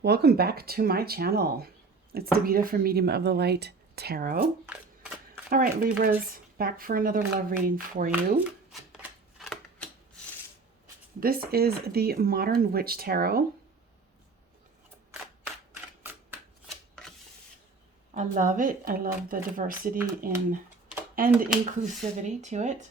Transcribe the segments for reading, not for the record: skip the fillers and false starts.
Welcome back to my channel. It's Davita from Medium of the Light Tarot. All right, Libras, back for another love reading for you. This is the Modern Witch Tarot. I love it. I love the diversity and inclusivity to it.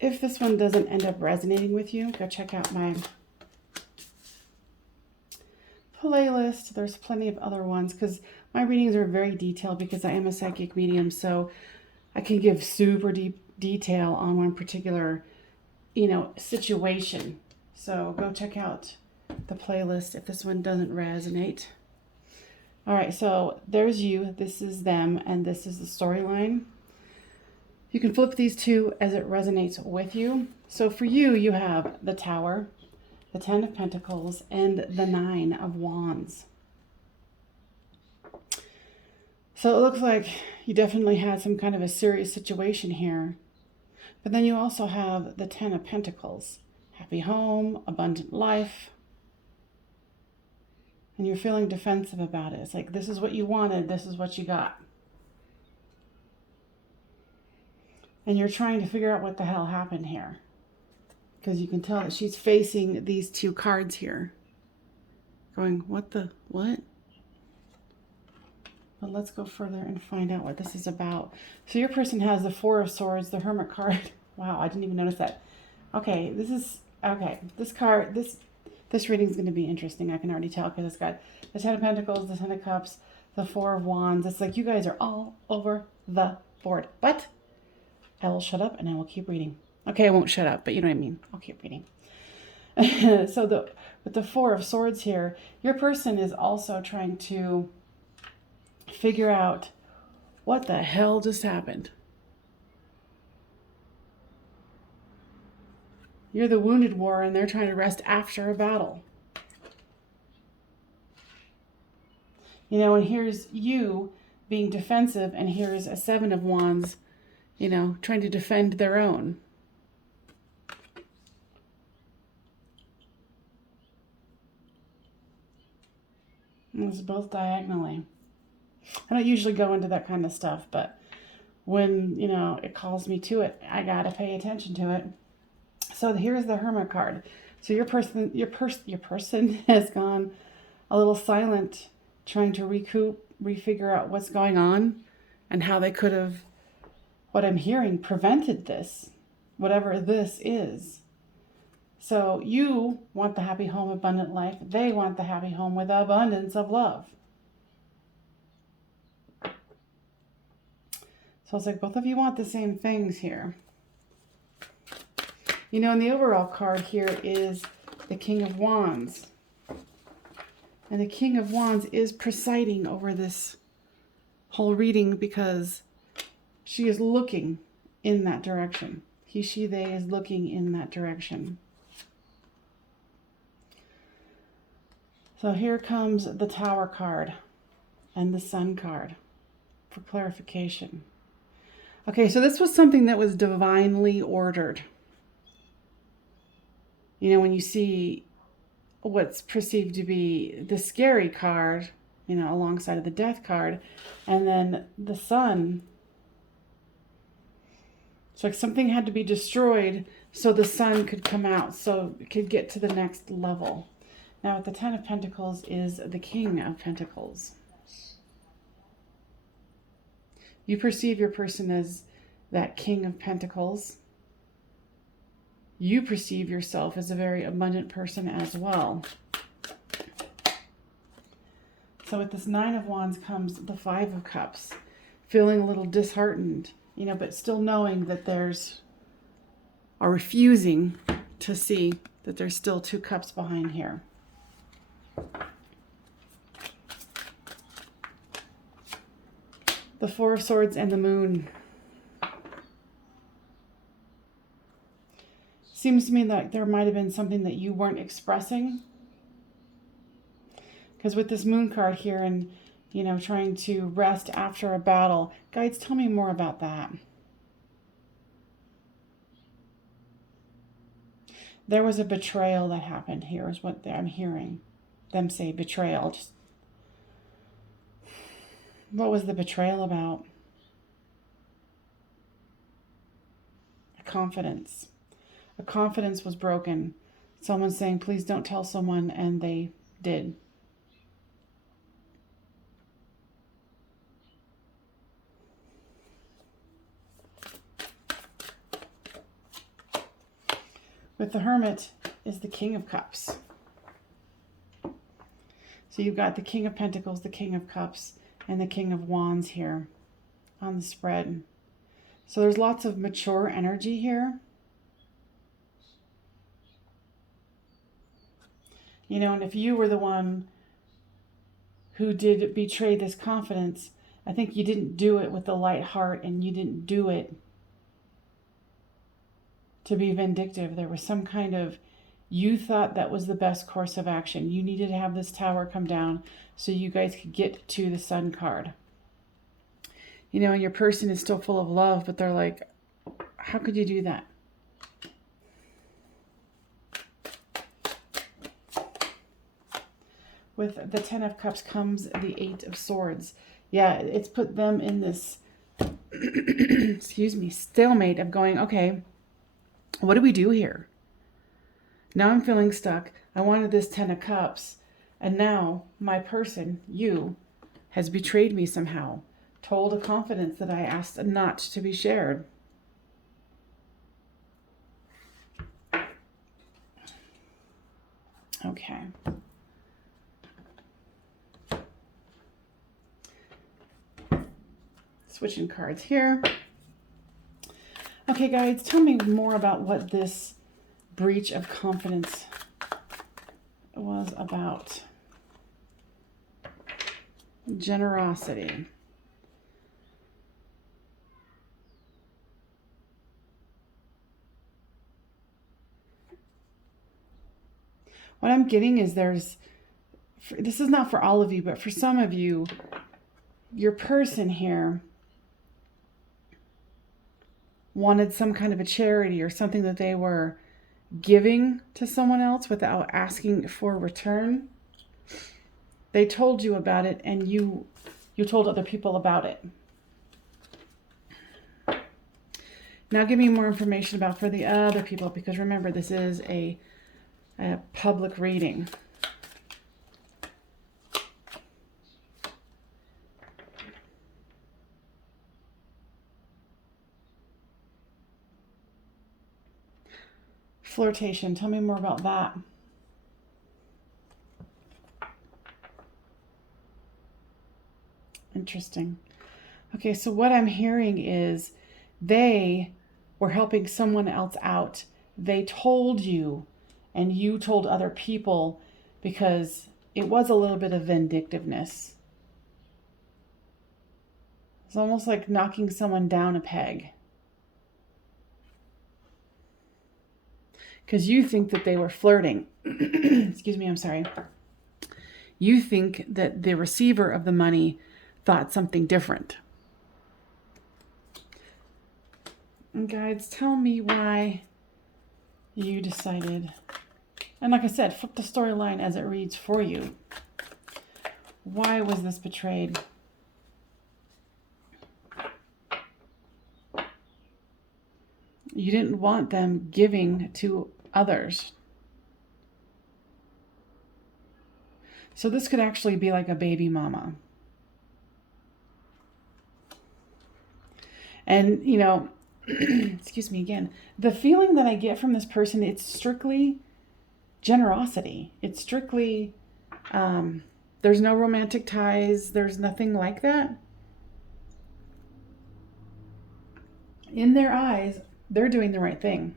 If this one doesn't end up resonating with you, go check out my playlist. There's plenty of other ones because my readings are very detailed because I am a psychic medium, so I can give super deep detail on one particular, situation. So go check out the playlist if this one doesn't resonate. All right, so there's you, this is them, and this is the storyline. You can flip these two as it resonates with you. So for you, you have the Tower, the Ten of Pentacles, and the Nine of Wands. So it looks like you definitely had some kind of a serious situation here. But then you also have the Ten of Pentacles. Happy home, abundant life. And you're feeling defensive about it. It's like, this is what you wanted, this is what you got. And you're trying to figure out what the hell happened here. Because you can tell that she's facing these two cards here. Going, what? But let's go further and find out what this is about. So your person has the Four of Swords, the Hermit card. Wow, I didn't even notice that. Okay, this card, this reading is going to be interesting. I can already tell because it's got the Ten of Pentacles, the Ten of Cups, the Four of Wands. It's like you guys are all over the board. But I will shut up and I will keep reading. Okay, I won't shut up, but you know what I mean. I'll keep reading. So with the Four of Swords here, your person is also trying to figure out what the hell just happened. You're the wounded warrior and they're trying to rest after a battle. And here's you being defensive, and here's a Seven of Wands, trying to defend their own. And it's both diagonally. I don't usually go into that kind of stuff, but when, it calls me to it, I got to pay attention to it. So here's the Hermit card. So your person has gone a little silent, trying to refigure out what's going on and how they could have, what I'm hearing, prevented this, whatever this is. So you want the happy home, abundant life. They want the happy home with abundance of love. So it's like both of you want the same things here. And the overall card here is the King of Wands. And the King of Wands is presiding over this whole reading because she is looking in that direction. He, she, they is looking in that direction. So here comes the Tower card and the Sun card for clarification. Okay, so this was something that was divinely ordered. When you see what's perceived to be the scary card, alongside of the Death card, and then the Sun. It's like something had to be destroyed so the Sun could come out, so it could get to the next level. Now, with the Ten of Pentacles is the King of Pentacles. You perceive your person as that King of Pentacles. You perceive yourself as a very abundant person as well. So with this Nine of Wands comes the Five of Cups. Feeling a little disheartened, but still knowing that or refusing to see that there's still two cups behind here. The Four of Swords and the Moon. Seems to me that there might have been something that you weren't expressing. Because with this moon card here and, you know, trying to rest after a battle, guides, tell me more about that. There was a betrayal that happened here is what I'm hearing them say, betrayal. Just, what was the betrayal about? Confidence. A confidence was broken. Someone's saying, please don't tell someone, and they did. With the Hermit is the King of Cups. So you've got the King of Pentacles, the King of Cups, and the King of Wands here on the spread. So there's lots of mature energy here. You know, and if you were the one who did betray this confidence, I think you didn't do it with the light heart, and you didn't do it to be vindictive. There was some kind of, you thought that was the best course of action. You needed to have this tower come down so you guys could get to the Sun card. You know, and your person is still full of love, but they're like, how could you do that? With the Ten of Cups comes the Eight of Swords. Yeah, it's put them in this, excuse me, stalemate of going, okay, what do we do here? Now I'm feeling stuck. I wanted this Ten of Cups, and now my person, you, has betrayed me somehow. Told a confidence that I asked not to be shared. Okay. Switching cards here. Okay, guys, tell me more about what this breach of confidence was about. Generosity. What I'm getting is this is not for all of you, but for some of you, your person here wanted some kind of a charity or something that they were giving to someone else without asking for return. They told you about it, and you told other people about it. Now give me more information about for the other people, because remember, this is a public reading. Flirtation. Tell me more about that. Interesting. Okay, so what I'm hearing is they were helping someone else out. They told you, and you told other people, because it was a little bit of vindictiveness. It's almost like knocking someone down a peg. Because you think that they were flirting. Excuse me, I'm sorry. You think that the receiver of the money thought something different. And guides, tell me why you decided. And like I said, flip the storyline as it reads for you. Why was this betrayed? You didn't want them giving to others. So this could actually be like a baby mama. And, you know, excuse me again, the feeling that I get from this person, it's strictly generosity. It's strictly, there's no romantic ties. There's nothing like that. In their eyes, they're doing the right thing.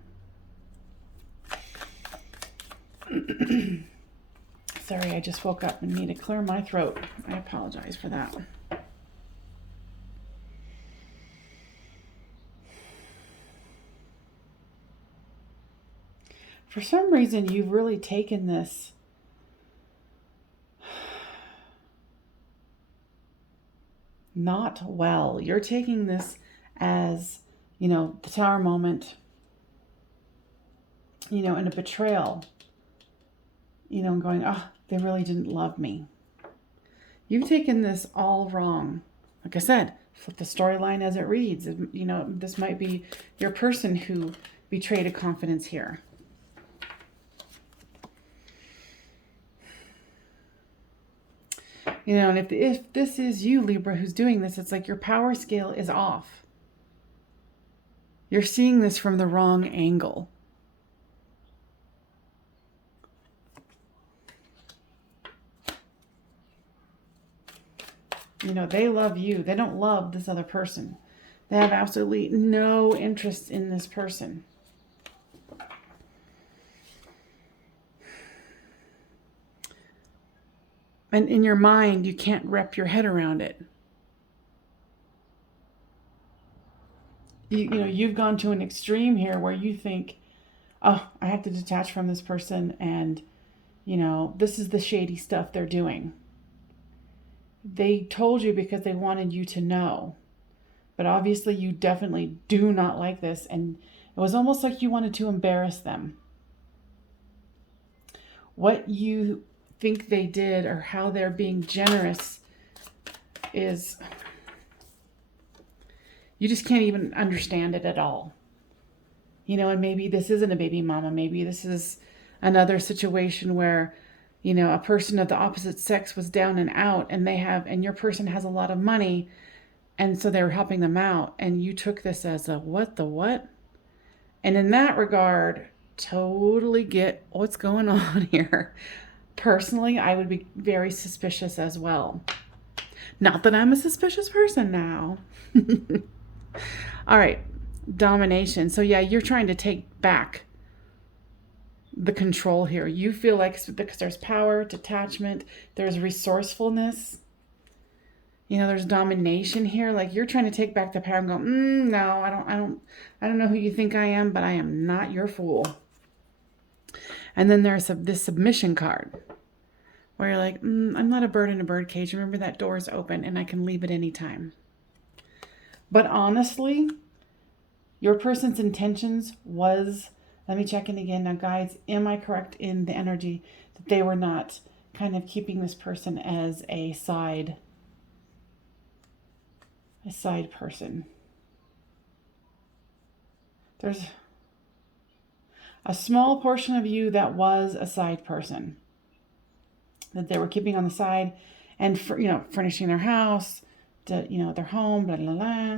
Sorry, I just woke up and need to clear my throat. I apologize for that. For some reason, you've really taken this not well. You're taking this as, the Tower moment, and a betrayal, and going, oh, they really didn't love me. You've taken this all wrong. Like I said, flip the storyline as it reads. This might be your person who betrayed a confidence here. And if this is you, Libra, who's doing this, it's like your power scale is off. You're seeing this from the wrong angle. They love you. They don't love this other person. They have absolutely no interest in this person. And in your mind, you can't wrap your head around it. You've gone to an extreme here where you think, oh, I have to detach from this person, and, this is the shady stuff they're doing. They told you because they wanted you to know. But obviously you definitely do not like this, and it was almost like you wanted to embarrass them. What you think they did or how they're being generous is, you just can't even understand it at all. And maybe this isn't a baby mama. Maybe this is another situation where, a person of the opposite sex was down and out, and your person has a lot of money, and so they were helping them out, and you took this as a what the what? And in that regard, totally get what's going on here. Personally, I would be very suspicious as well. Not that I'm a suspicious person now. All right, domination. So yeah, you're trying to take back the control here. You feel like, because there's power, detachment, there's resourcefulness, there's domination here. Like you're trying to take back the power and go, no, I don't know who you think I am, but I am not your fool. And then there's this submission card where you're like, I'm not a bird in a bird cage. Remember, that door is open and I can leave at any time. But honestly, your person's intentions was, let me check in again. Now, guys, am I correct in the energy that they were not kind of keeping this person as a side person? There's a small portion of you that was a side person that they were keeping on the side, and furnishing their house, their home, blah blah blah.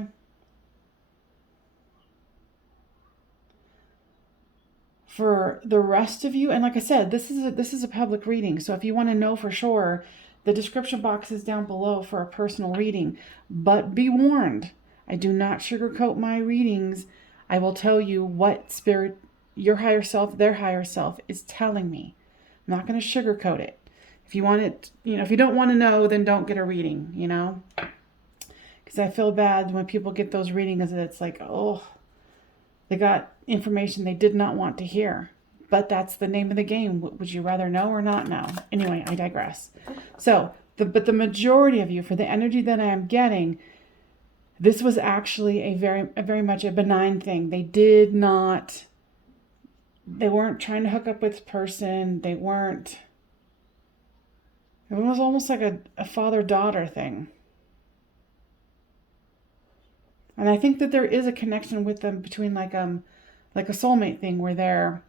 For the rest of you, and like I said, this is a public reading, so if you want to know for sure, the description box is down below for a personal reading. But be warned, I do not sugarcoat my readings. I will tell you what spirit, your higher self, their higher self, is telling me. I'm not going to sugarcoat it. If you want it, if you don't want to know, then don't get a reading, because I feel bad when people get those readings and it's like, oh, they got information they did not want to hear. But that's the name of the game. Would you rather know or not know? Anyway, I digress. So, but the majority of you, for the energy that I am getting, this was actually a very much a benign thing. They weren't trying to hook up with this person. It was almost like a father-daughter thing. And I think that there is a connection with them between like a soulmate thing where they're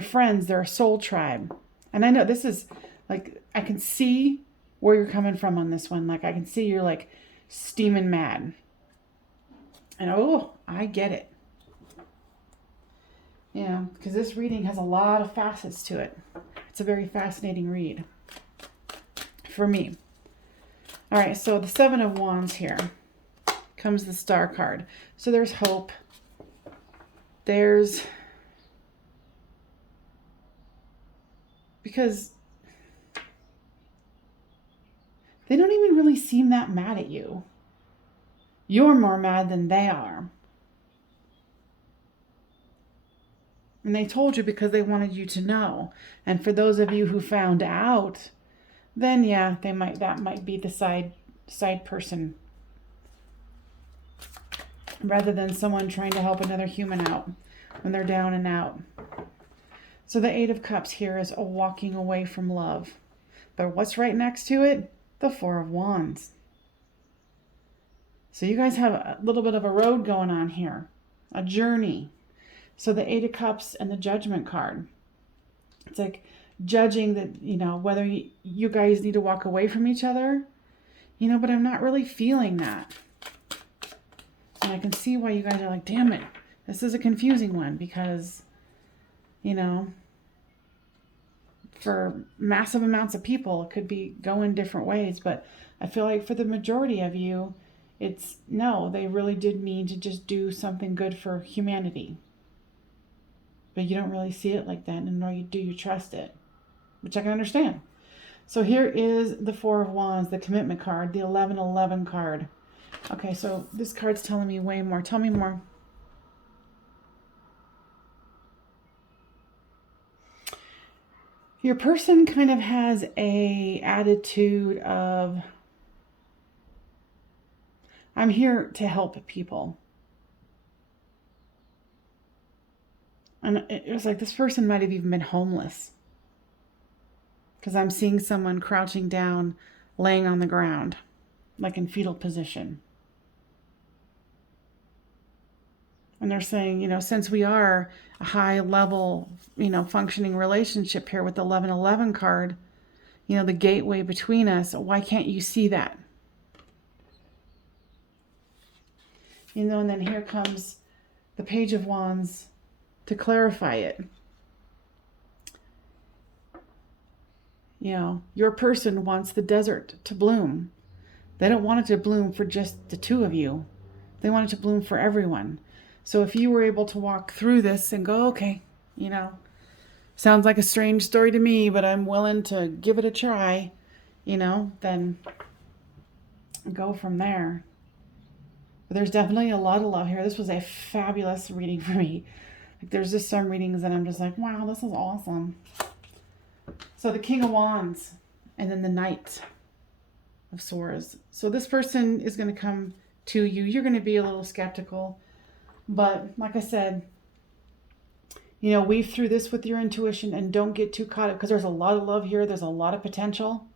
friends, they're a soul tribe. And I know this is like, I can see where you're coming from on this one. Like I can see you're like steaming mad. And I get it. Because this reading has a lot of facets to it. It's a very fascinating read for me. All right, so the Seven of Wands here comes the Star card. So there's hope. Because they don't even really seem that mad at you. You're more mad than they are. And they told you because they wanted you to know. And for those of you who found out, then yeah, that might be the side person rather than someone trying to help another human out when they're down and out. So the Eight of Cups here is a walking away from love. But what's right next to it? The Four of Wands. So you guys have a little bit of a road going on here, a journey. So the Eight of Cups and the Judgment card. It's like judging that, whether you guys need to walk away from each other, but I'm not really feeling that. And I can see why you guys are like, damn it, this is a confusing one because, for massive amounts of people, it could be going different ways. But I feel like for the majority of you, they really did mean to just do something good for humanity. But you don't really see it like that, and nor do you trust it, which I can understand. So here is the Four of Wands, the Commitment card, the 1111 card. Okay, so this card's telling me way more. Tell me more. Your person kind of has a attitude of, I'm here to help people. And it was like this person might have even been homeless. Because I'm seeing someone crouching down, laying on the ground, like in fetal position. And they're saying, since we are a high level, functioning relationship here with the 1111 card, the gateway between us, why can't you see that? And then here comes the Page of Wands to clarify it. Your person wants the desert to bloom. They don't want it to bloom for just the two of you. They want it to bloom for everyone. So if you were able to walk through this and go, okay, sounds like a strange story to me, but I'm willing to give it a try, then go from there. But there's definitely a lot of love here. This was a fabulous reading for me. Like, there's just some readings that I'm just like, wow, this is awesome. So the King of Wands and then the Knight of Swords. So this person is going to come to you. You're going to be a little skeptical. But like I said, weave through this with your intuition and don't get too caught up because there's a lot of love here. There's a lot of potential.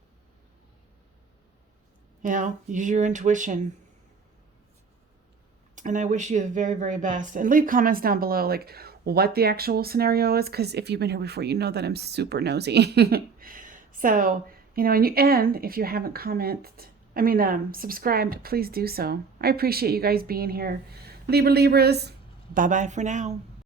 Use your intuition. And I wish you the very, very best. And leave comments down below, like what the actual scenario is. Because if you've been here before, you know that I'm super nosy. So, and if you haven't subscribed, please do so. I appreciate you guys being here. Libras, bye-bye for now.